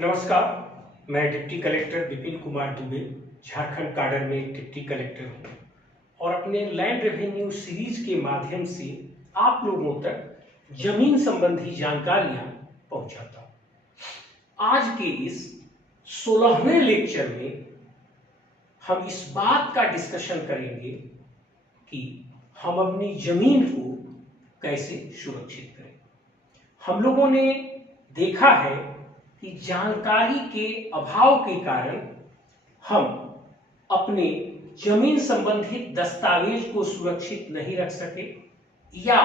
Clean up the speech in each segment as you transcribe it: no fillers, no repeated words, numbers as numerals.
नमस्कार, मैं deputy collector Vipin Kumar Dubey Jharkhand cadre में डिप्टी कलेक्टर हूँ और अपने लैंड रेवेन्यू सीरीज के माध्यम से आप लोगों तक जमीन संबंधी जानकारियां पहुंचाता हूँ। आज के इस 16वें लेक्चर में हम इस बात का डिस्कशन करेंगे कि हम अपनी जमीन को कैसे सुरक्षित करें। हम लोगों ने देखा है कि जानकारी के अभाव के कारण हम अपने जमीन संबंधित दस्तावेज को सुरक्षित नहीं रख सके या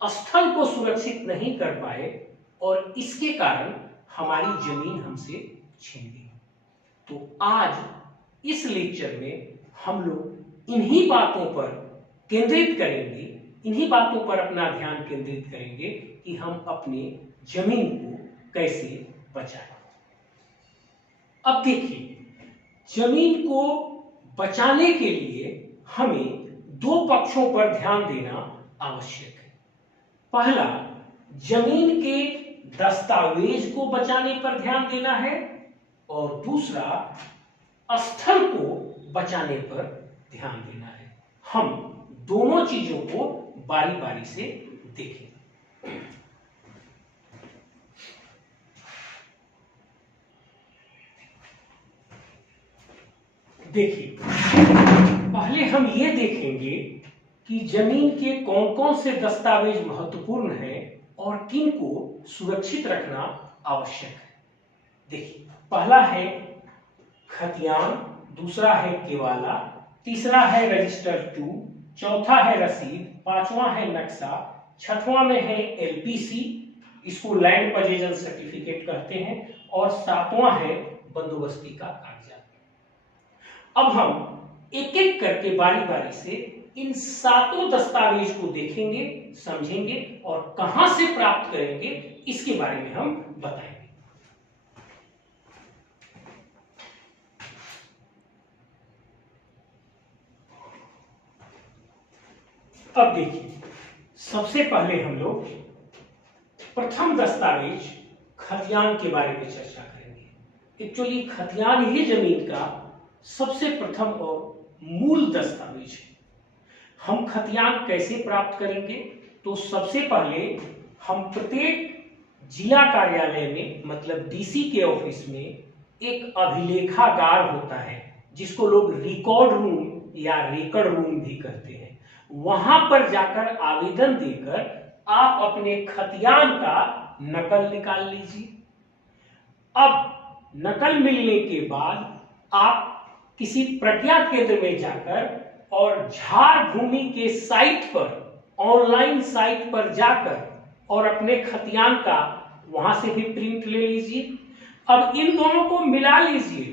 स्थल को सुरक्षित नहीं कर पाए और इसके कारण हमारी जमीन हमसे छीन गई। तो आज इस लेक्चर में हम लोग इन्हीं बातों पर केंद्रित करेंगे, इन्हीं बातों पर अपना ध्यान केंद्रित करेंगे कि हम अपने जमीन को कैसे बचाएं। अब देखिए, जमीन को बचाने के लिए हमें दो पक्षों पर ध्यान देना आवश्यक है। पहला, जमीन के दस्तावेज को बचाने पर ध्यान देना है और दूसरा स्थल को बचाने पर ध्यान देना है। हम दोनों चीजों को बारी बारी से देखें। देखिए, पहले हम ये देखेंगे कि जमीन के कौन कौन से दस्तावेज महत्वपूर्ण हैं और किन को सुरक्षित रखना आवश्यक है। देखिए, पहला है खतियान, दूसरा है केवाला, तीसरा है रजिस्टर 2, चौथा है रसीद, पांचवा है नक्शा, छठवां में है एलपीसी, इसको लैंड पोजीशन सर्टिफिकेट कहते हैं, और सातवां है बंदोबस्ती का कागजात। अब हम एक एक करके बारी बारी से इन सातों दस्तावेज को देखेंगे, समझेंगे और कहां से प्राप्त करेंगे इसके बारे में हम बताएंगे। अब देखिए, सबसे पहले हम लोग प्रथम दस्तावेज खतियान के बारे में चर्चा करेंगे। एक्चुअली खतियान ही जमीन का सबसे प्रथम और मूल दस्तावेज है। हम खतियान कैसे प्राप्त करेंगे? तो सबसे पहले हम प्रत्येक जिला कार्यालय में, मतलब डीसी के ऑफिस में एक अभिलेखागार होता है जिसको लोग रिकॉर्ड रूम या रेकर्ड रूम भी कहते हैं। वहां पर जाकर आवेदन देकर आप अपने खतियान का नकल निकाल लीजिए। अब नकल मिलने के बाद आप किसी प्रज्ञा केंद्र में जाकर और झार भूमि के साइट पर, ऑनलाइन साइट पर जाकर और अपने खतियान का वहां से भी प्रिंट ले लीजिए। अब इन दोनों को मिला लीजिए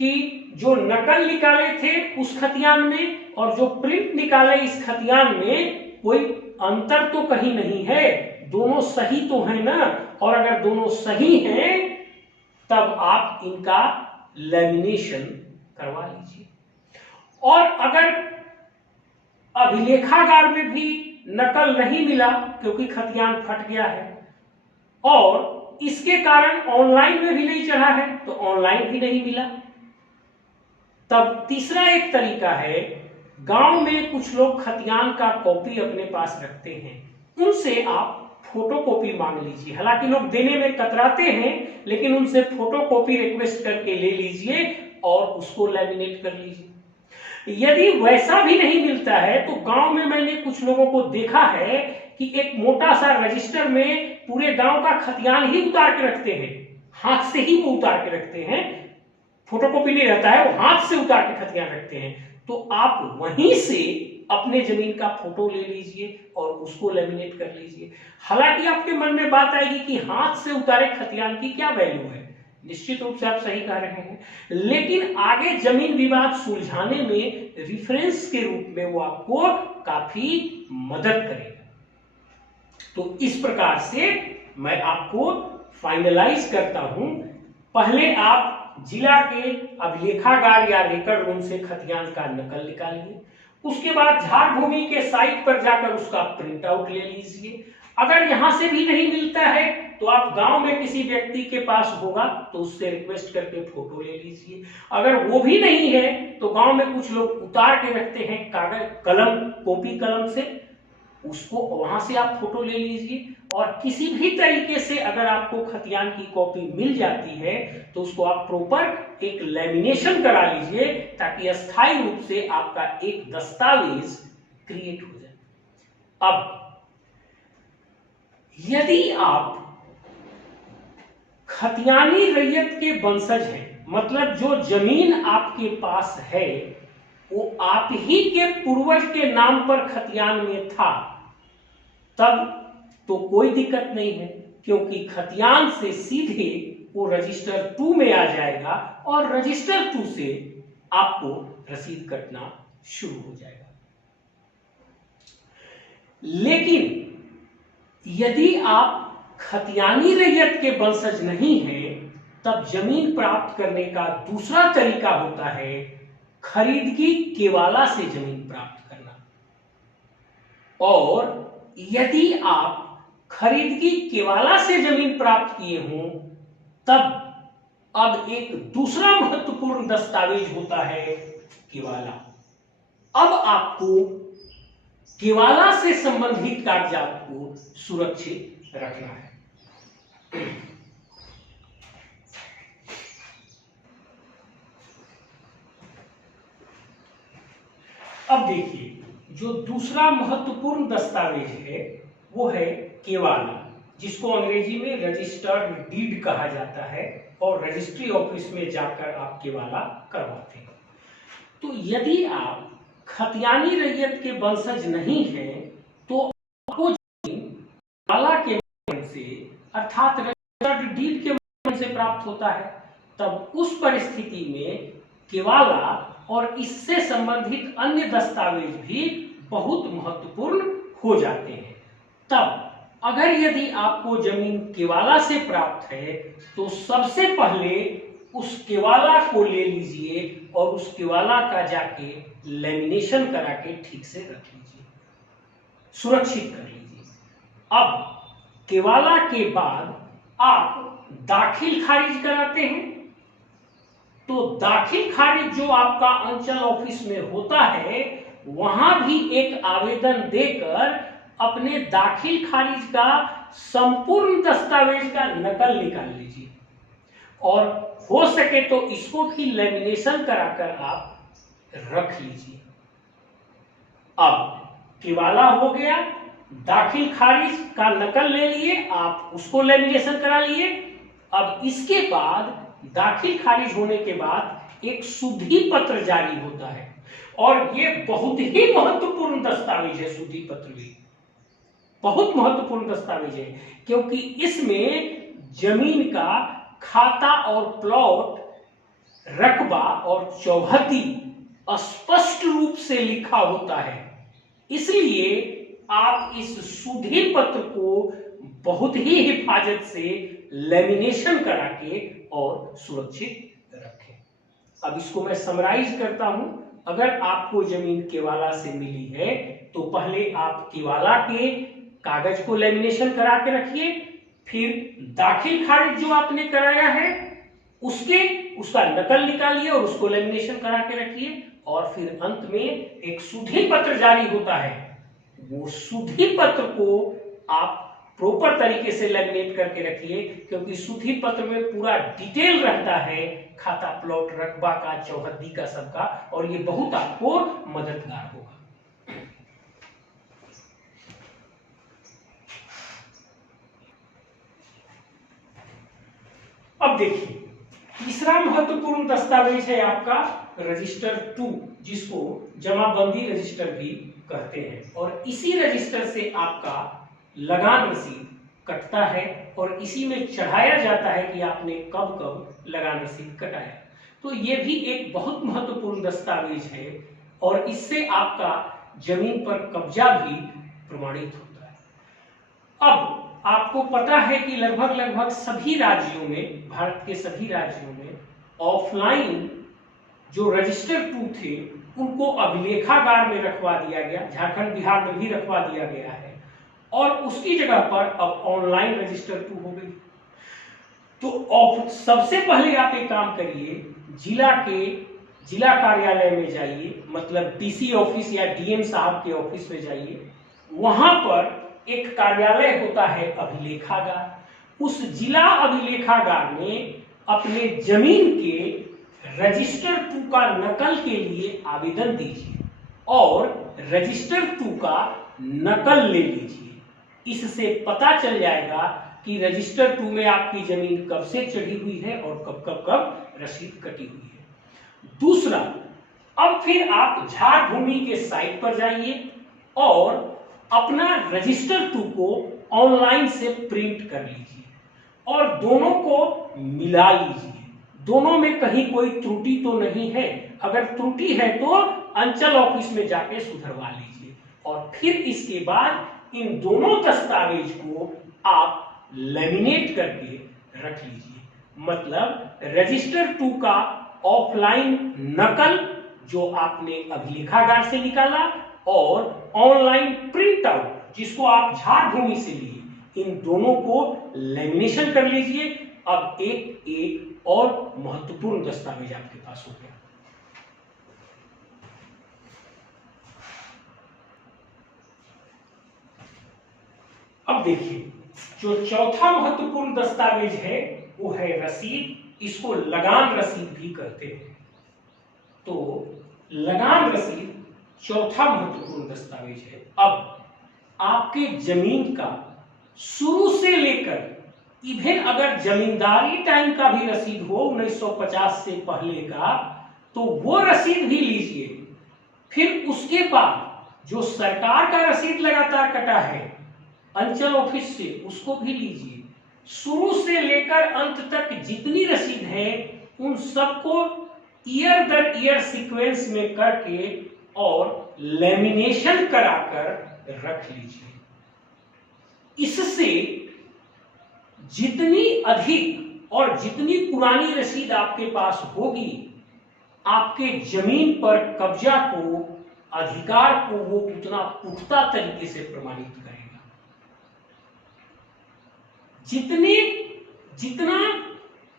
कि जो नकल निकाले थे उस खतियान में और जो प्रिंट निकाले इस खतियान में कोई अंतर तो कहीं नहीं है, दोनों सही तो है ना। और अगर दोनों सही हैं तब आप इनका लैमिनेशन करवा लीजिए। और अगर अभिलेखागार में भी नकल नहीं मिला क्योंकि खतियान फट गया है और इसके कारण ऑनलाइन में भी नहीं चढ़ा है तो ऑनलाइन भी नहीं मिला, तब तीसरा एक तरीका है, गांव में कुछ लोग खतियान का कॉपी अपने पास रखते हैं, उनसे आप फोटोकॉपी मांग लीजिए। हालांकि लोग देने में कतराते हैं लेकिन उनसे फोटोकॉपी रिक्वेस्ट करके ले लीजिए और उसको लैमिनेट कर लीजिए। यदि वैसा भी नहीं मिलता है तो गांव में मैंने कुछ लोगों को देखा है कि एक मोटा सा रजिस्टर में पूरे गांव का खतियान ही उतार के रखते हैं, हाथ से ही वो उतार के रखते हैं, फोटोकॉपी नहीं रहता है, वो हाथ से उतार के खतियान रखते हैं। तो आप वहीं से अपने जमीन का फोटो ले लीजिए और उसको लैमिनेट कर लीजिए। हालांकि आपके मन में बात आएगी कि हाथ से उतारे खतियान की क्या वैल्यू है, निश्चित रूप से आप सही कह रहे हैं, लेकिन आगे जमीन विवाद सुलझाने में रेफरेंस के रूप में वो आपको काफी मदद करेगा। तो इस प्रकार से मैं आपको फाइनलाइज करता हूं। पहले आप जिला के अभिलेखागार या रिकॉर्ड रूम से खतियान का नकल निकालिए, उसके बाद झार भूमि के साइट पर जाकर उसका प्रिंट आउट ले लीजिए। अगर यहां से भी नहीं मिलता है तो आप गांव में किसी व्यक्ति के पास होगा तो उससे रिक्वेस्ट करके फोटो ले लीजिए। अगर वो भी नहीं है तो गांव में कुछ लोग उतार के रखते हैं कागज कलम कॉपी कलम से, उसको वहां से आप फोटो ले लीजिए। और किसी भी तरीके से अगर आपको खतियान की कॉपी मिल जाती है तो उसको आप प्रॉपर एक लेमिनेशन करा लीजिए ताकि अस्थायी रूप से आपका एक दस्तावेज क्रिएट हो जाए। अब यदि आप खतियानी रैयत के वंशज हैं, मतलब जो जमीन आपके पास है वो आप ही के पूर्वज के नाम पर खतियान में था, तब तो कोई दिक्कत नहीं है, क्योंकि खतियान से सीधे वो रजिस्टर 2 में आ जाएगा और रजिस्टर 2 से आपको रसीद कटना शुरू हो जाएगा। लेकिन यदि आप खतियानी रैयत के वंशज नहीं हैं, तब जमीन प्राप्त करने का दूसरा तरीका होता है खरीदगी केवाला से जमीन प्राप्त करना। और यदि आप खरीदगी केवाला से जमीन प्राप्त किए हों, तब अब एक दूसरा महत्वपूर्ण दस्तावेज होता है केवाला। अब आपको केवाला से संबंधित कागजात को सुरक्षित रखना है। अब देखिए, जो दूसरा महत्वपूर्ण दस्तावेज है वो है केवाला, जिसको अंग्रेजी में रजिस्टर्ड डीड कहा जाता है और रजिस्ट्री ऑफिस में जाकर आप केवाला करवाते हैं। तो यदि आप खतियानी रैयत के वंशज नहीं हैं तो आपको केवाला के माध्यम से अर्थात रजिस्टर्ड डीड के माध्यम से प्राप्त होता है। तब उस परिस्थिति में केवाला और इससे संबंधित अन्य दस्तावेज भी बहुत महत्वपूर्ण हो जाते हैं। तब अगर यदि आपको जमीन केवाला से प्राप्त है तो सबसे पहले उस केवाला को ले लीजिए और उस केवाला का जाके लेमिनेशन करा के ठीक से रख लीजिए, सुरक्षित कर लीजिए। अब केवाला के बाद आप दाखिल खारिज कराते हैं, तो दाखिल खारिज जो आपका अंचल ऑफिस में होता है वहां भी एक आवेदन देकर अपने दाखिल खारिज का संपूर्ण दस्तावेज का नकल निकाल लीजिए और हो सके तो इसको भी लेमिनेशन कराकर आप रख लीजिए। अब केवाला हो गया, दाखिल खारिज का नकल ले लिए, आप उसको लेमिनेशन करा लिए। अब इसके बाद दाखिल खारिज होने के बाद एक शुद्धि पत्र जारी होता है और ये बहुत ही महत्वपूर्ण दस्तावेज है। शुद्धि पत्र भी बहुत महत्वपूर्ण दस्तावेज है क्योंकि इसमें जमीन का खाता और प्लॉट, रकबा और चौहद्दी स्पष्ट रूप से लिखा होता है। इसलिए आप इस शुद्धि पत्र को बहुत ही हिफाजत से लेमिनेशन करा के और सुरक्षित रखें। अब इसको मैं समराइज करता हूं। अगर आपको जमीन केवाला से मिली है तो पहले आप केवाला के कागज को लेमिनेशन करा के रखिए, फिर दाखिल खारिज जो आपने कराया है उसका नकल निकालिए और उसको लेमिनेशन करा के रखिए, और फिर अंत में एक शुद्धि पत्र जारी होता है। वो शुद्धि पत्र को आप प्रॉपर तरीके से लेमिनेट करके रखिए क्योंकि शुद्धि पत्र में पूरा डिटेल रहता है खाता, प्लॉट, रकबा का, चौहद्दी का, सबका, और ये बहुत आपको मददगार होगा। अब देखिए, तीसरा महत्वपूर्ण दस्तावेज है आपका रजिस्टर 2, जिसको जमाबंदी रजिस्टर भी कहते हैं, और इसी रजिस्टर से आपका लगान रसीद कटता है और इसी में चढ़ाया जाता है कि आपने कब कब लगान रसीद कटाया। तो ये भी एक बहुत महत्वपूर्ण दस्तावेज है और इससे आपका जमीन पर कब्जा भी प्रमाणित होता है। अब आपको पता है कि लगभग सभी राज्यों में, भारत के सभी राज्यों में ऑफलाइन जो रजिस्टर 2 थे उनको अभिलेखागार में रखवा दिया गया, झारखंड बिहार में भी रखवा दिया गया है। और उसकी जगह पर अब ऑनलाइन रजिस्टर टू हो गई। तो सबसे पहले आप एक काम करिए, जिला कार्यालय में जाइए, मतलब डीसी ऑफिस या डीएम साहब के ऑफिस में जाइए। वहां पर एक कार्यालय होता है अभिलेखागार। उस जिला अभिलेखागार में अपने जमीन के रजिस्टर टू का नकल के लिए आवेदन दीजिए और रजिस्टर टू का नकल ले लीजिए। इससे पता चल जाएगा कि रजिस्टर टू में आपकी जमीन कब से चढ़ी हुई है और कब रसीद कटी हुई है। दूसरा, अब फिर आप झाड़ भूमि के साइट पर जाइए और अपना रजिस्टर टू को ऑनलाइन से प्रिंट कर लीजिए और दोनों को मिला लीजिए। दोनों में कहीं कोई त्रुटि तो नहीं है, अगर त्रुटि है तो अंचल ऑफिस में जाके सुधरवा लीजिए और फिर इसके बाद इन दोनों दस्तावेज को आप लैमिनेट करके रख लीजिए। मतलब रजिस्टर टू का ऑफलाइन नकल जो आपने अभिलेखागार से निकाला और ऑनलाइन प्रिंट आउट जिसको आप झाड़ भूमि से लिए, इन दोनों को लैमिनेशन कर लीजिए। अब एक और महत्वपूर्ण दस्तावेज आपके पास हो गया। अब देखिए, जो चौथा महत्वपूर्ण दस्तावेज है वो है रसीद। इसको लगान रसीद भी कहते हैं। तो लगान रसीद चौथा महत्वपूर्ण दस्तावेज है। अब आपके जमीन का शुरू से लेकर इवन अगर जमींदारी टाइम का भी रसीद हो 1950 से पहले का, तो वो रसीद भी लीजिए। फिर उसके बाद जो सरकार का रसीद लगातार कटा है अंचल ऑफिस से, उसको भी लीजिए। शुरू से लेकर अंत तक जितनी रसीद है उन सबको ईयर दर ईयर सीक्वेंस में करके और लैमिनेशन कराकर रख लीजिए। इससे जितनी अधिक और जितनी पुरानी रसीद आपके पास होगी, आपके जमीन पर कब्जा को, अधिकार को वो उतना पुख्ता तरीके से प्रमाणित करेगा। जितना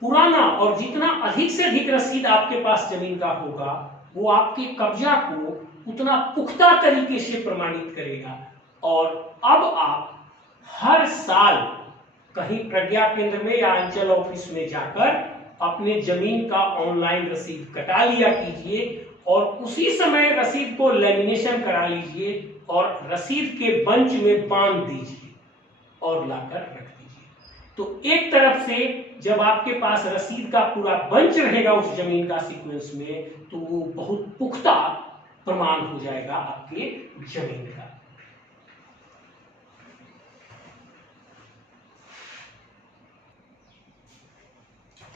पुराना और जितना अधिक से अधिक रसीद आपके पास जमीन का होगा, वो आपके कब्जा को उतना पुख्ता तरीके से प्रमाणित करेगा। और अब आप हर साल कहीं प्रज्ञा केंद्र में या अंचल ऑफिस में जाकर अपने जमीन का ऑनलाइन रसीद कटा लिया कीजिए और उसी समय रसीद को लैमिनेशन करा लीजिए और रसीद के बंच में बांध दीजिए और लाकर रख दीजिए। तो एक तरफ से जब आपके पास रसीद का पूरा बंच रहेगा उस जमीन का सीक्वेंस में, तो वो बहुत पुख्ता प्रमाण हो जाएगा आपके जमीन का।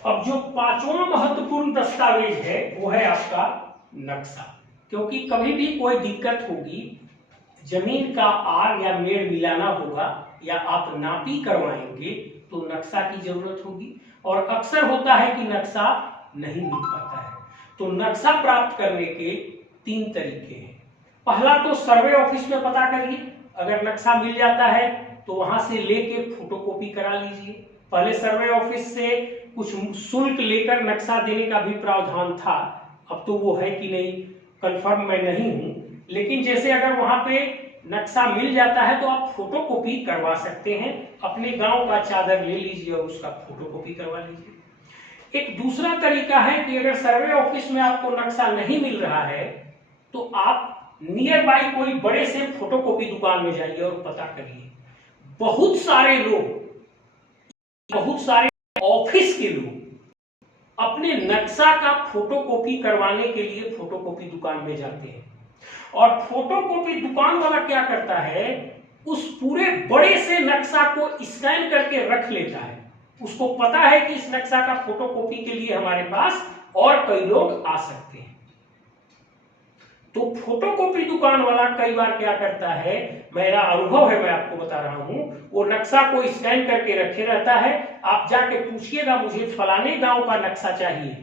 अब जो पांचवा महत्वपूर्ण दस्तावेज है वो है आपका नक्शा। क्योंकि कभी भी कोई दिक्कत होगी, जमीन का आर या मेड़ मिलाना होगा या आप नापी करवाएंगे तो नक्शा की जरूरत होगी। और अक्सर होता है कि नक्शा नहीं मिल पाता है। तो नक्शा प्राप्त करने के 3 तरीके हैं। पहला तो सर्वे ऑफिस में पता करिए, अगर नक्शा मिल जाता है तो वहां से लेके फोटोकॉपी करा लीजिए। पहले सर्वे ऑफिस से कुछ शुल्क लेकर नक्शा देने का भी प्रावधान था, अब तो वो है कि नहीं कंफर्म मैं नहीं हूं। लेकिन जैसे अगर वहां पे नक्शा मिल जाता है तो आप फोटोकॉपी करवा सकते हैं। अपने गांव का चादर ले लीजिए और उसका फोटोकॉपी करवा लीजिए। एक दूसरा तरीका है कि अगर सर्वे ऑफिस में आपको नक्शा नहीं मिल रहा है तो आप नियर बाई कोई बड़े से फोटोकॉपी दुकान में जाइए और पता करिए। बहुत सारे ऑफिस के लोग अपने नक्शा का फोटोकॉपी करवाने के लिए फोटोकॉपी दुकान में जाते हैं और फोटोकॉपी दुकान वाला क्या करता है, उस पूरे बड़े से नक्शा को स्कैन करके रख लेता है। उसको पता है कि इस नक्शा का फोटोकॉपी के लिए हमारे पास और कई लोग आ सकते हैं। तो फोटोकॉपी दुकान वाला कई बार क्या करता है, मेरा अनुभव है, मैं आपको बता रहा हूं, वो नक्शा को स्कैन करके रखे रहता है। आप जाके पूछिएगा मुझे फलाने गांव का नक्शा चाहिए,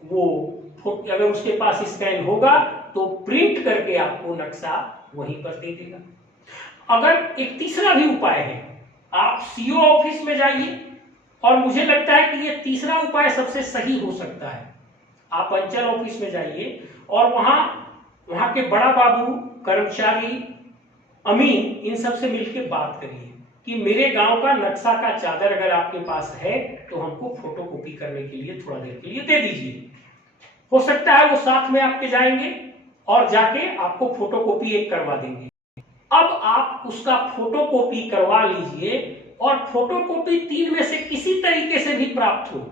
वो अगर उसके पास स्कैन होगा तो प्रिंट करके आपको नक्शा वहीं पर दे देगा। अगर एक तीसरा भी उपाय है, आप सीओ ऑफिस में जाइए, और मुझे लगता है कि ये तीसरा उपाय सबसे सही हो सकता है। आप अंचल ऑफिस में जाइए और वहां के बड़ा बाबू, कर्मचारी, अमीन, इन सब से मिलकर बात करिए कि मेरे गांव का नक्शा का चादर अगर आपके पास है तो हमको फोटोकॉपी करने के लिए थोड़ा देर के लिए दे दीजिए। हो सकता है वो साथ में आपके जाएंगे और जाके आपको फोटोकॉपी एक करवा देंगे। अब आप उसका फोटोकॉपी करवा लीजिए, और फोटोकॉपी 3 में से किसी तरीके से भी प्राप्त हो।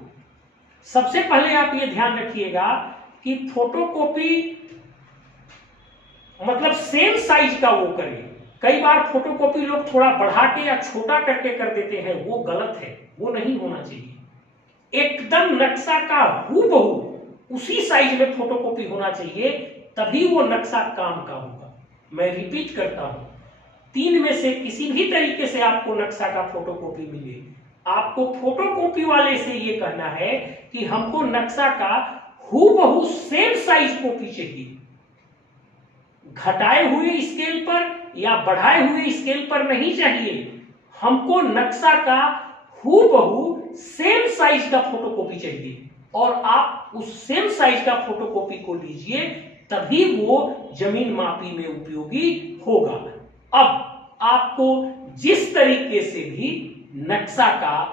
सबसे पहले आप ये ध्यान रखिएगा कि फोटोकॉपी मतलब सेम साइज का वो करें। कई बार फोटोकॉपी लोग थोड़ा बढ़ा के या छोटा करके कर देते हैं, वो गलत है, वो नहीं होना चाहिए। एकदम नक्शा का हूबहू उसी साइज में फोटोकॉपी होना चाहिए, तभी वो नक्शा काम का होगा। मैं रिपीट करता हूं, 3 में से किसी भी तरीके से आपको नक्शा का फोटोकॉपी मिले, आपको फोटोकॉपी वाले से ये कहना है कि हमको नक्शा का हूबहू सेम साइज कॉपी चाहिए। घटाए हुए स्केल पर या बढ़ाए हुए स्केल पर नहीं चाहिए, हमको नक्शा का हूबहू सेम साइज का फोटोकॉपी चाहिए। और आप उस सेम साइज का फोटोकॉपी को लीजिए, तभी वो जमीन मापी में उपयोगी होगा। अब आपको जिस तरीके से भी नक्शा का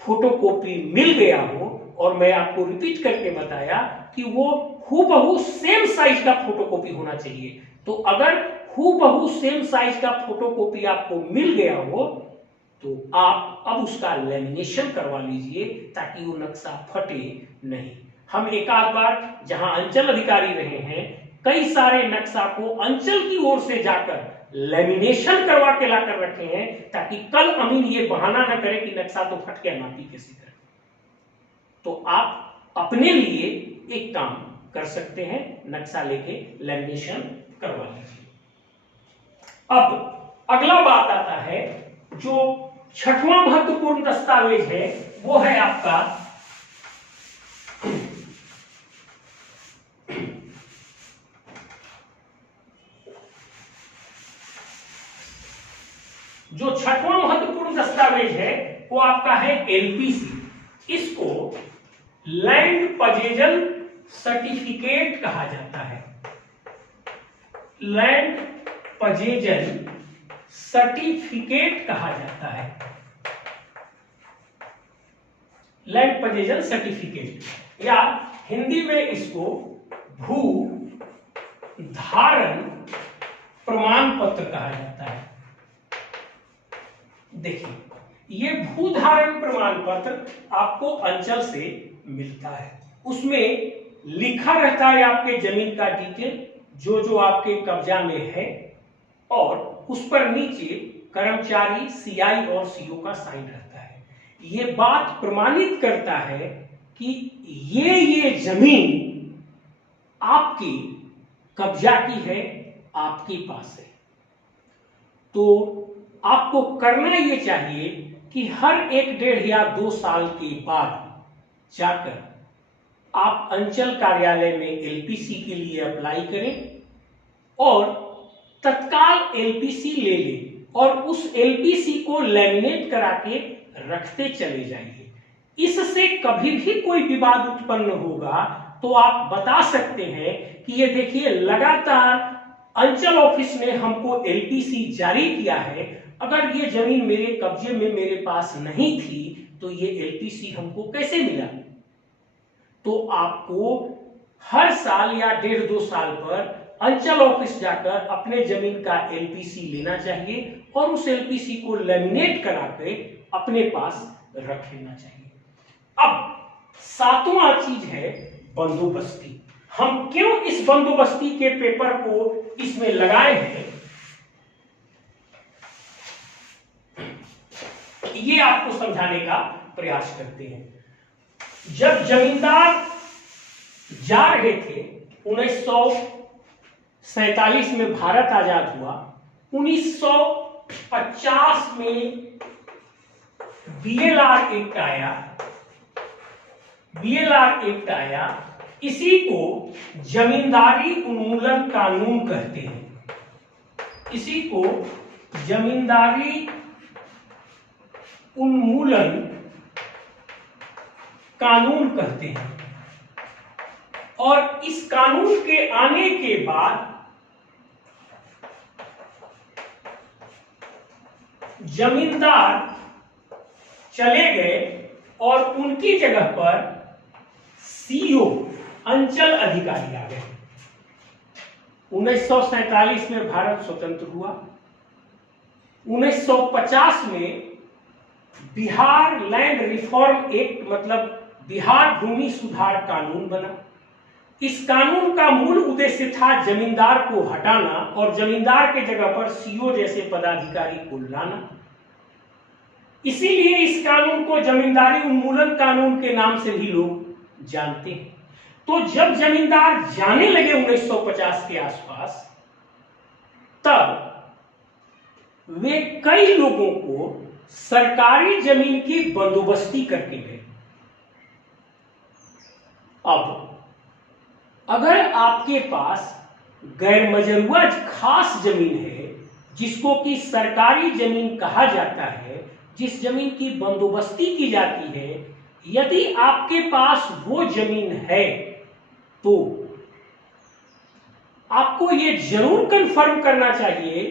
फोटोकॉपी मिल गया हो, और मैं आपको रिपीट करके बताया कि वो हूबहू सेम साइज का फोटोकॉपी होना चाहिए, तो अगर हूबहू सेम साइज का फोटोकॉपी आपको मिल गया हो तो आप अब उसका लेमिनेशन करवा लीजिए, ताकि वो नक्शा फटे नहीं। हम एक आध बार जहां अंचल अधिकारी रहे हैं, कई सारे नक्शा को अंचल की ओर से जाकर लेमिनेशन करवा के लाकर रखे हैं, ताकि कल अमीन ये बहाना न करे कि नक्शा तो फट गया, नापी कैसे करें। तो आप अपने लिए एक काम कर सकते हैं, नक्शा लेके लेमिनेशन करवा लीजिए। अब अगला बात आता है, जो छठवां महत्वपूर्ण दस्तावेज है, वो है आपका वो आपका है एलपीसी। इसको लैंड पजेजन सर्टिफिकेट कहा जाता है। लैंड पजेजन सर्टिफिकेट कहा जाता है। लैंड पजेजन सर्टिफिकेट, या हिंदी में इसको भू धारण प्रमाण पत्र कहा जाता है। देखिए, ये भू धारण प्रमाण पत्र आपको अंचल से मिलता है। उसमें लिखा रहता है आपके जमीन का डिटेल, जो जो आपके कब्जा में है, और उस पर नीचे कर्मचारी, सीआई और सीओ का साइन रहता है। ये बात प्रमाणित करता है कि ये जमीन आपकी कब्जा की है, आपके पास है। तो आपको करना ये चाहिए कि हर 1, 1.5 या 2 साल के बाद जाकर आप अंचल कार्यालय में एलपीसी के लिए अप्लाई करें और तत्काल एलपीसी ले लें, और उस एलपीसी को लैमिनेट करा के रखते चले जाइए। इससे कभी भी कोई विवाद उत्पन्न होगा तो आप बता सकते हैं कि ये देखिए, लगातार अंचल ऑफिस ने हमको एलपीसी जारी किया है, अगर ये जमीन मेरे कब्जे में मेरे पास नहीं थी तो ये एलपीसी हमको कैसे मिला। तो आपको हर साल या 1.5-2 साल पर अंचल ऑफिस जाकर अपने जमीन का एलपीसी लेना चाहिए और उस एलपीसी को लैमिनेट करा के अपने पास रख लेना चाहिए। अब 7वां चीज है बंदोबस्ती। हम क्यों इस बंदोबस्ती के पेपर को इसमें लगाए हैं, ये आपको समझाने का प्रयास करते हैं। जब जमींदार जा रहे थे, 1947 में भारत आजाद हुआ, 1950 में बीएलआर एक्ट आया। बीएलआर एक्ट आया, इसी को जमींदारी उन्मूलन कानून कहते हैं। इसी को जमींदारी उन्मूलन कानून कहते हैं। और इस कानून के आने के बाद जमींदार चले गए और उनकी जगह पर सीओ अंचल अधिकारी आ गए। 1947 में भारत स्वतंत्र हुआ। 1950 में बिहार लैंड रिफॉर्म एक्ट मतलब बिहार भूमि सुधार कानून बना। इस कानून का मूल उद्देश्य था जमींदार को हटाना और जमींदार के जगह पर सीओ जैसे पदाधिकारी को लाना। इसीलिए इस कानून को जमींदारी उन्मूलन कानून के नाम से भी लोग जानते हैं। तो जब जमींदार जाने लगे 1950 के आसपास, तब वे कई लोगों को सरकारी जमीन की बंदोबस्ती करके गए। अब अगर आपके पास गैर मजरूआ खास जमीन है, जिसको कि सरकारी जमीन कहा जाता है, जिस जमीन की बंदोबस्ती की जाती है, यदि आपके पास वो जमीन है तो आपको ये जरूर कंफर्म करना चाहिए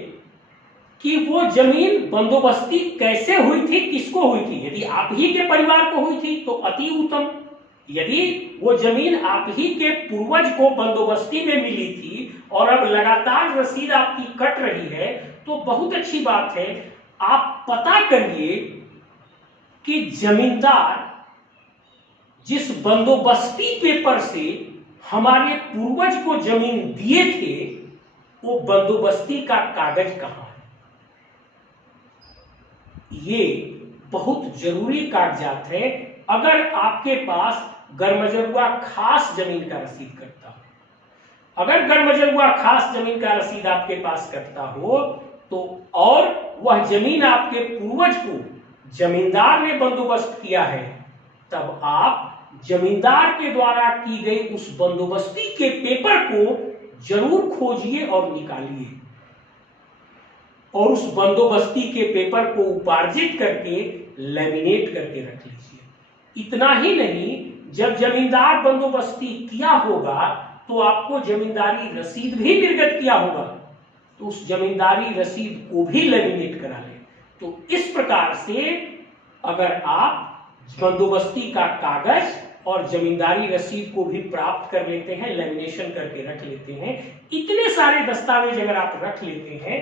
कि वो जमीन बंदोबस्ती कैसे हुई थी, किसको हुई थी। यदि आप ही के परिवार को हुई थी तो अति उत्तम। यदि वो जमीन आप ही के पूर्वज को बंदोबस्ती में मिली थी और अब लगातार रसीद आपकी कट रही है तो बहुत अच्छी बात है। आप पता करिए कि जमींदार जिस बंदोबस्ती पेपर से हमारे पूर्वज को जमीन दिए थे, वो बंदोबस्ती का कागज कहां है। ये बहुत जरूरी कागजात है। अगर आपके पास गैरमजरूआ खास जमीन का रसीद करता हो, अगर गैरमजरूआ खास जमीन का रसीद आपके पास करता हो तो और वह जमीन आपके पूर्वज को जमींदार ने बंदोबस्त किया है, तब आप जमींदार के द्वारा की गई उस बंदोबस्ती के पेपर को जरूर खोजिए और निकालिए और उस बंदोबस्ती के पेपर को उपार्जित करके लैमिनेट करके रख लीजिए। इतना ही नहीं, जब जमींदार बंदोबस्ती किया होगा तो आपको जमींदारी रसीद भी निर्गत किया होगा, तो उस जमींदारी रसीद को भी लैमिनेट करा लें। तो इस प्रकार से अगर आप बंदोबस्ती का कागज और जमींदारी रसीद को भी प्राप्त कर लेते हैं, लैमिनेशन करके रख लेते हैं, इतने सारे दस्तावेज अगर आप रख लेते हैं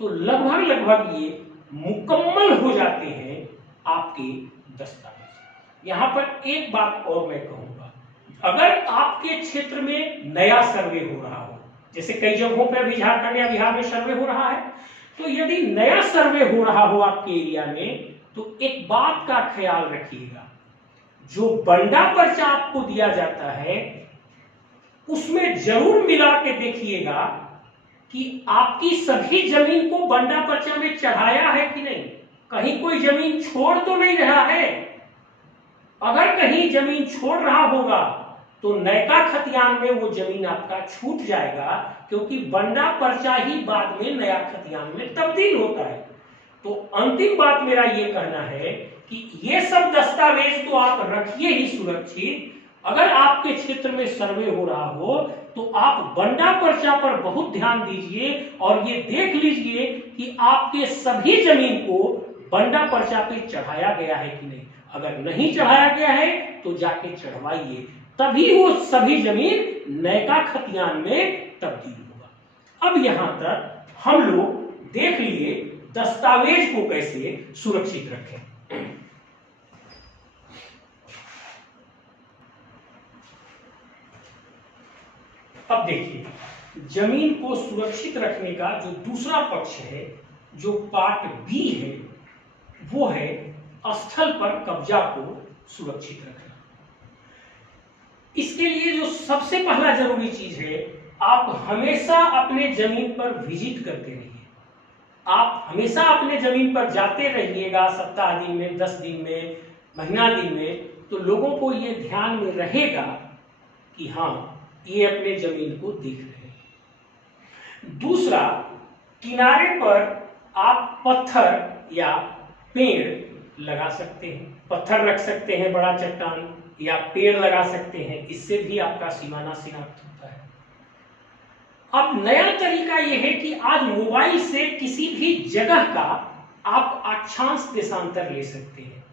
तो लगभग ये मुकम्मल हो जाते हैं आपके दस्तावेज। यहां पर एक बात और मैं कहूंगा, अगर आपके क्षेत्र में नया सर्वे हो रहा हो, जैसे कई जगहों पे अभी झारखंड या बिहार में सर्वे हो रहा है, तो यदि नया सर्वे हो रहा हो आपके एरिया में तो एक बात का ख्याल रखिएगा, जो बंडा पर्चा आपको दिया जाता है उसमें जरूर मिला के देखिएगा कि आपकी सभी जमीन को बंडा पर्चा में चढ़ाया है कि नहीं, कहीं कोई जमीन छोड़ तो नहीं रहा है। अगर कहीं जमीन छोड़ रहा होगा तो नैका खतियान में वो जमीन आपका छूट जाएगा, क्योंकि बंडा पर्चा ही बाद में नया खतियान में तब्दील होता है। तो अंतिम बात मेरा ये कहना है कि ये सब दस्तावेज तो आप रखिए ही सुरक्षित। अगर आपके क्षेत्र में सर्वे हो रहा हो तो आप बंडा पर्चा पर बहुत ध्यान दीजिए और ये देख लीजिए कि आपके सभी जमीन को बंडा पर्चा पे चढ़ाया गया है कि नहीं। अगर नहीं चढ़ाया गया है तो जाके चढ़वाइए, तभी वो सभी जमीन नैका खतियान में तब्दील होगा। अब यहां तक हम लोग देख लिए दस्तावेज को कैसे सुरक्षित रखें। अब देखिए, जमीन को सुरक्षित रखने का जो दूसरा पक्ष है, जो पार्ट बी है, वो है स्थल पर कब्जा को सुरक्षित रखना। इसके लिए जो सबसे पहला जरूरी चीज है, आप हमेशा अपने जमीन पर विजिट करते रहिए। आप हमेशा अपने जमीन पर जाते रहिएगा, सप्ताह दिन में, 10 दिन में, महीना दिन में, तो लोगों को ये ध्यान में रहेगा कि हाँ, ये अपने जमीन को देख रहे हैं। दूसरा, किनारे पर आप पत्थर या पेड़ लगा सकते हैं, पत्थर रख सकते हैं, बड़ा चट्टान, या पेड़ लगा सकते हैं, इससे भी आपका सीमाना शिनाख्त होता है। अब नया तरीका यह है कि आज मोबाइल से किसी भी जगह का आप अक्षांश देशांतर ले सकते हैं।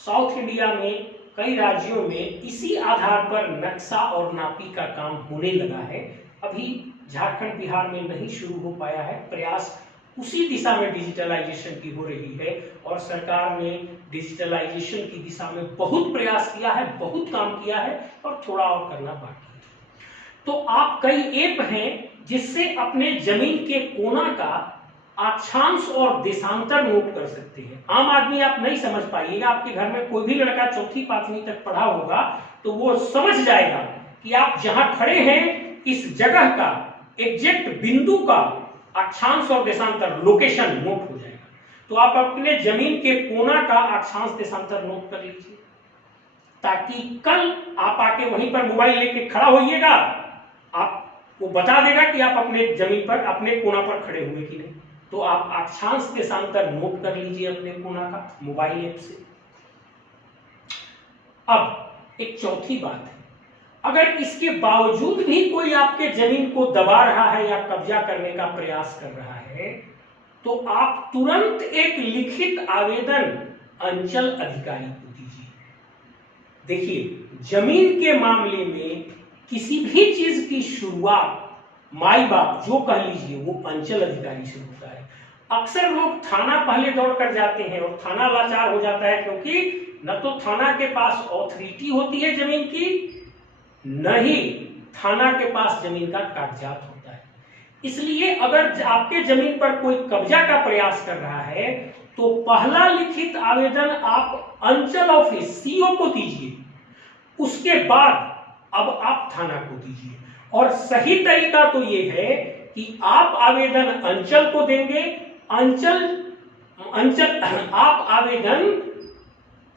साउथ इंडिया में कई राज्यों में इसी आधार पर नक्शा और नापी का काम होने लगा है। अभी झारखंड बिहार में नहीं शुरू हो पाया है, प्रयास उसी दिशा में डिजिटलाइजेशन की हो रही है और सरकार ने डिजिटलाइजेशन की दिशा में बहुत प्रयास किया है, बहुत काम किया है और थोड़ा और करना बाकी है। तो आप कई ऐप हैं जिससे अपने जमीन के कोना का अक्षांश और देशांतर नोट कर सकते हैं। आम आदमी आप नहीं समझ पाइएगा, आपके घर में कोई भी लड़का चौथी पांचवी तक पढ़ा होगा तो वो समझ जाएगा कि आप जहां खड़े हैं इस जगह का एग्जैक्ट बिंदु का अक्षांश और देशांतर लोकेशन नोट हो जाएगा। तो आप अपने जमीन के कोना का अक्षांश देशांतर नोट कर लीजिए, ताकि कल आप आके वहीं पर मोबाइल लेके खड़ा होइएगा, आपको बता देगा कि आप अपने जमीन पर, अपने कोना पर खड़े हुए कि नहीं। तो आप अक्षांश देशांतर नोट कर लीजिए अपने कोना का मोबाइल ऐप से। अब एक चौथी बात है, अगर इसके बावजूद भी कोई आपके जमीन को दबा रहा है या कब्जा करने का प्रयास कर रहा है, तो आप तुरंत एक लिखित आवेदन अंचल अधिकारी को दीजिए। देखिए, जमीन के मामले में किसी भी चीज की शुरुआत माई बाप जो कह लीजिए वो अंचल अधिकारी से होता है। अक्सर लोग थाना पहले दौड़ कर जाते हैं और थाना लाचार हो जाता है, क्योंकि न तो थाना के पास ऑथोरिटी होती है जमीन की, न ही थाना के पास जमीन का कागजात होता है। इसलिए अगर आपके जमीन पर कोई कब्जा का प्रयास कर रहा है तो पहला लिखित आवेदन आप अंचल ऑफिस सीओ को दीजिए, उसके बाद अब आप थाना को दीजिए। और सही तरीका तो ये है कि आप आवेदन अंचल को देंगे, आप आवेदन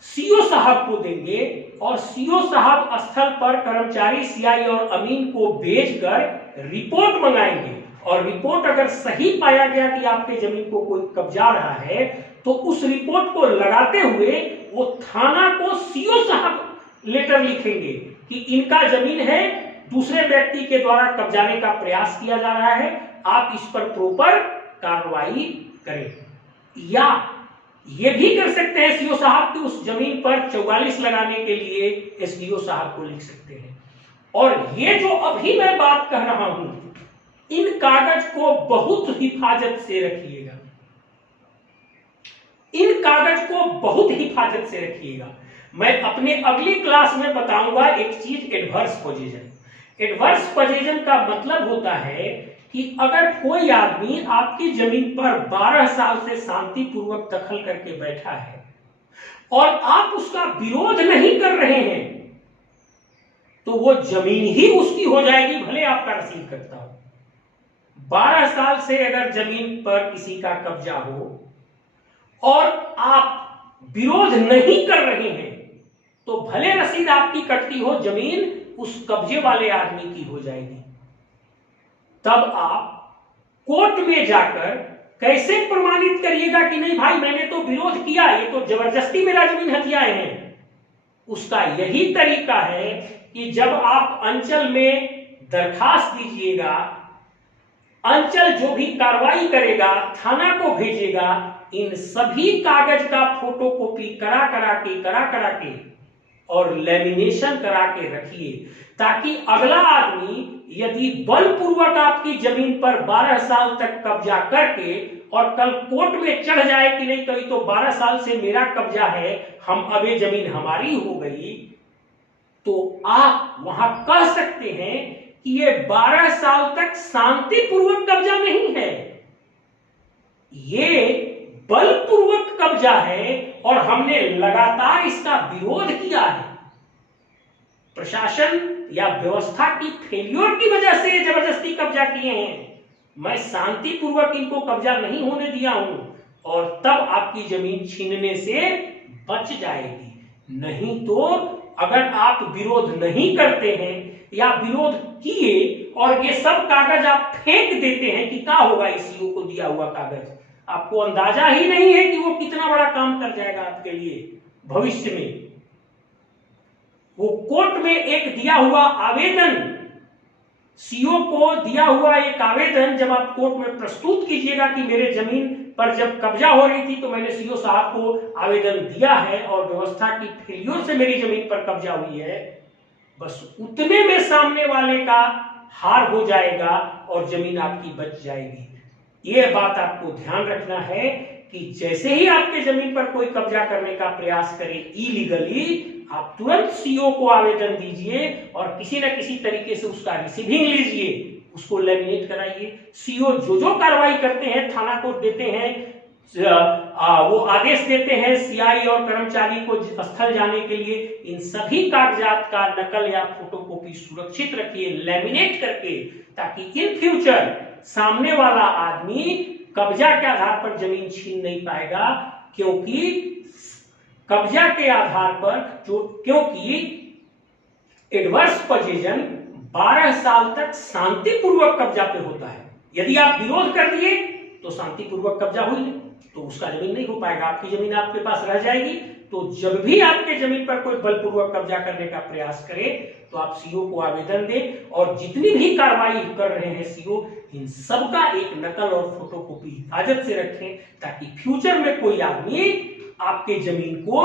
सीओ साहब को देंगे और सीओ साहब स्थल पर कर्मचारी सीआई और अमीन को भेजकर रिपोर्ट मंगाएंगे, और रिपोर्ट अगर सही पाया गया कि आपके जमीन को कोई कब्जा रहा है तो उस रिपोर्ट को लगाते हुए वो थाना को सीओ साहब लेटर लिखेंगे कि इनका जमीन है, दूसरे व्यक्ति के द्वारा कब्जाने का प्रयास किया जा रहा है, आप इस पर प्रॉपर कार्रवाई करें। या ये भी कर सकते हैं सीओ साहब कि उस जमीन पर 44 लगाने के लिए एसडीओ साहब को लिख सकते हैं। और ये जो अभी मैं बात कह रहा हूं, इन कागज को बहुत हिफाजत से रखिएगा, इन कागज को बहुत हिफाजत से रखिएगा। मैं अपने अगली क्लास में बताऊंगा एक चीज, एडवर्स पोजीशन। एडवर्स पोजीशन का मतलब होता है कि अगर कोई आदमी आपकी जमीन पर 12 साल से शांतिपूर्वक दखल करके बैठा है और आप उसका विरोध नहीं कर रहे हैं, तो वो जमीन ही उसकी हो जाएगी, भले आपका रसीद करता हो। 12 साल से अगर जमीन पर किसी का कब्जा हो और आप विरोध नहीं कर रहे हैं, तो भले रसीद आपकी कटती हो, जमीन उस कब्जे वाले आदमी की हो जाएगी। तब आप कोर्ट में जाकर कैसे प्रमाणित करिएगा कि नहीं भाई मैंने तो विरोध किया, ये तो जबरदस्ती मेरा जमीन हथियाए हैं। उसका यही तरीका है कि जब आप अंचल में दरखास्त दीजिएगा, अंचल जो भी कार्रवाई करेगा थाना को भेजेगा, इन सभी कागज का फोटोकॉपी करा करा के और लेमिनेशन करा के रखिए, ताकि अगला आदमी यदि बलपूर्वक आपकी जमीन पर 12 साल तक कब्जा करके और कल कोर्ट में चढ़ जाए कि नहीं तो 12 साल से मेरा कब्जा है, हम अब ये जमीन हमारी हो गई, तो आप वहां कह सकते हैं कि ये 12 साल तक शांतिपूर्वक कब्जा नहीं है, ये बलपूर्वक कब्जा है और हमने लगातार इसका विरोध किया है। प्रशासन या व्यवस्था की फेल्योर की वजह से जबरदस्ती कब्जा किए हैं, मैं शांतिपूर्वक इनको कब्जा नहीं होने दिया हूं, और तब आपकी जमीन छीनने से बच जाएगी। नहीं तो अगर आप विरोध नहीं करते हैं या विरोध किए और ये सब कागज आप फेंक देते हैं कि क्या होगा, सीओ को दिया हुआ कागज आपको अंदाजा ही नहीं है कि वो कितना बड़ा काम कर जाएगा आपके लिए भविष्य में। वो कोर्ट में एक दिया हुआ आवेदन, सीओ को दिया हुआ एक आवेदन जब आप कोर्ट में प्रस्तुत कीजिएगा कि मेरे जमीन पर जब कब्जा हो रही थी तो मैंने सीओ साहब को आवेदन दिया है और व्यवस्था की फेलियर से मेरी जमीन पर कब्जा हुई है, बस उतने में सामने वाले का हार हो जाएगा और जमीन आपकी बच जाएगी। यह बात आपको ध्यान रखना है कि जैसे ही आपके जमीन पर कोई कब्जा करने का प्रयास करे इलीगली, आप तुरंत सीओ को आवेदन दीजिए और किसी न किसी तरीके से उसका रिसीविंग लीजिए, उसको लैमिनेट कराइए। सीओ जो कार्रवाई करते हैं, थाना को देते हैं, वो आदेश देते हैं सीआई और कर्मचारी को स्थल जाने के लिए, इन सभी कागजात का नकल या फोटोकॉपी सुरक्षित रखिए लैमिनेट करके, ताकि इन फ्यूचर सामने वाला आदमी कब्जा के आधार पर जमीन छीन नहीं पाएगा। क्योंकि कब्जा के आधार पर क्योंकि एडवर्स पोजीशन 12 साल तक शांतिपूर्वक कब्जा पे होता है। यदि आप विरोध कर दिए तो शांतिपूर्वक कब्जा हुई है तो उसका जमीन नहीं हो पाएगा, आपकी जमीन आपके पास रह जाएगी। तो जब भी आपके जमीन पर कोई बलपूर्वक कब्जा करने का प्रयास करे तो आप सीओ को आवेदन दें और जितनी भी कार्रवाई कर रहे हैं सीओ, इन सबका एक नकल और फोटोकॉपी हिफाजत से रखें, ताकि फ्यूचर में कोई आदमी आपके जमीन को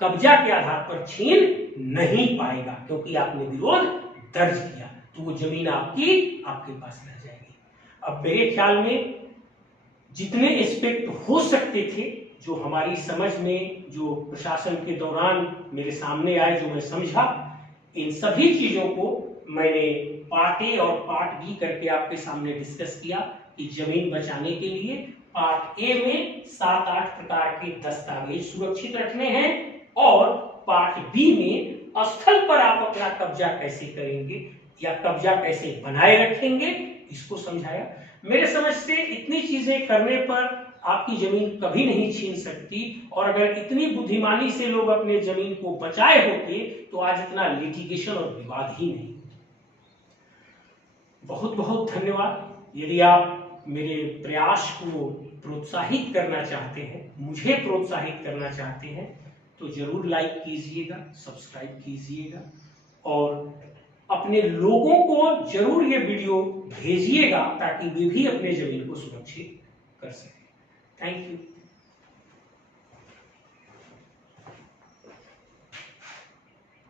कब्जा के आधार पर छीन नहीं पाएगा, क्योंकि आपने विरोध दर्ज किया तो वो जमीन आपके पास रह जाएगी। अब मेरे ख्याल में जितने एस्पेक्ट हो सकते थे, जो हमारी समझ में, जो प्रशासन के दौरान मेरे सामने आए, जो मैं समझा, इन सभी चीजों को मैंने पार्ट ए और पार्ट बी करके आपके सामने डिस्कस किया कि जमीन बचाने के लिए पार्ट ए में 7-8 प्रकार के दस्तावेज सुरक्षित रखने हैं और पार्ट बी में स्थल पर आप अपना कब्जा कैसे करेंगे या कब्जा कैसे बनाए रखेंगे, इसको समझाया। मेरे समझ से इतनी चीजें करने पर आपकी जमीन कभी नहीं छीन सकती, और अगर इतनी बुद्धिमानी से लोग अपने जमीन को बचाए होते तो आज इतना लिटिगेशन और विवाद ही नहीं। बहुत बहुत धन्यवाद। यदि आप मेरे प्रयास को प्रोत्साहित करना चाहते हैं, मुझे प्रोत्साहित करना चाहते हैं, तो जरूर लाइक कीजिएगा, सब्सक्राइब कीजिएगा और अपने लोगों को जरूर ये वीडियो भेजिएगा ताकि वे भी अपने जमीन को सुरक्षित कर सकें। Thank you.